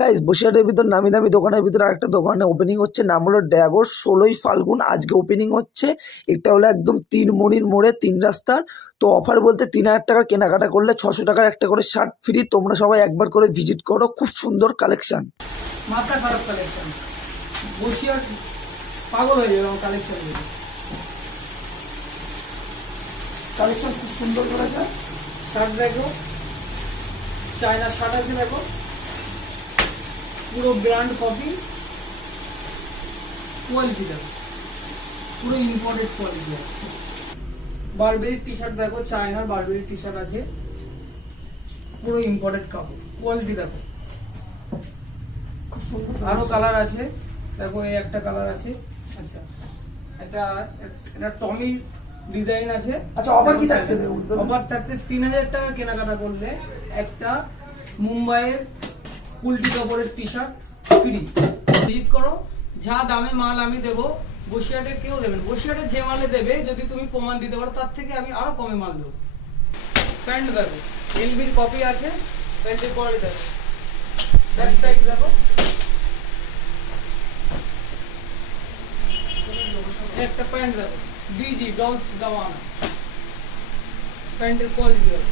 Guys বসিরহাটের ভিতর নামি দামি দোকানের ভিতরে আরেকটা দোকানে ওপেনিং হচ্ছে, নাম হলো ড্যাগর। 16ই ফাল্গুন আজকে ওপেনিং হচ্ছে। এটা হলো একদম 3 মুড়ির মোড়ে 3 রাস্তার। তো অফার বলতে 3000 টাকার কেনাকাটা করলে 600 টাকার একটা করে শার্ট ফ্রি। তোমরা সবাই একবার করে ভিজিট করো, খুব সুন্দর কালেকশন, মাথা খারাপ কালেকশন। বসিরহাট পাগল হয়ে যাবে আমার কালেকশন দেখে। কালেকশন খুব সুন্দর করেছে। শার্ট দেখো, চায়না শার্ট আছে দেখো, পুরো ব্র্যান্ড কপি, কোয়ালিটি দেখো, পুরো ইম্পোর্টেড কোয়ালিটি আছে। বারবেরি টি শার্ট দেখো, চায়নার বারবেরি টি শার্ট আছে, পুরো ইম্পোর্টেড কাপড়, কোয়ালিটি দেখো, খুব সুন্দর। আরো কালার আছে দেখো, এই একটা কালার আছে। আচ্ছা, এটা টমি ডিজাইন আছে। আচ্ছা, অফার কি থাকছে? অফার থাকছে 3000 টাকা কেনাকাটা করলে একটা মুম্বাইয়ের কুলটি কাপড়ের টি শার্ট ফ্রি। ভিজিট করো, যা দামে মাল আমি দেবো বসিরহাটে কেউ দেবেন। বসিরহাটে যে মালে দেবে যদি তুমি প্রমাণ দিতে পারো তার থেকে আমি আরো কমে মাল দেবো। প্যান্ট দেখো, এলবির কপি আছে, প্যান্টের কোয়ালিটি দেখো, ব্যাক সাইড দেখো, একটা প্যান্ট দেখো, ডিজি ডলস গাওয়ানা, প্যান্টের কোয়ালিটি দেখো।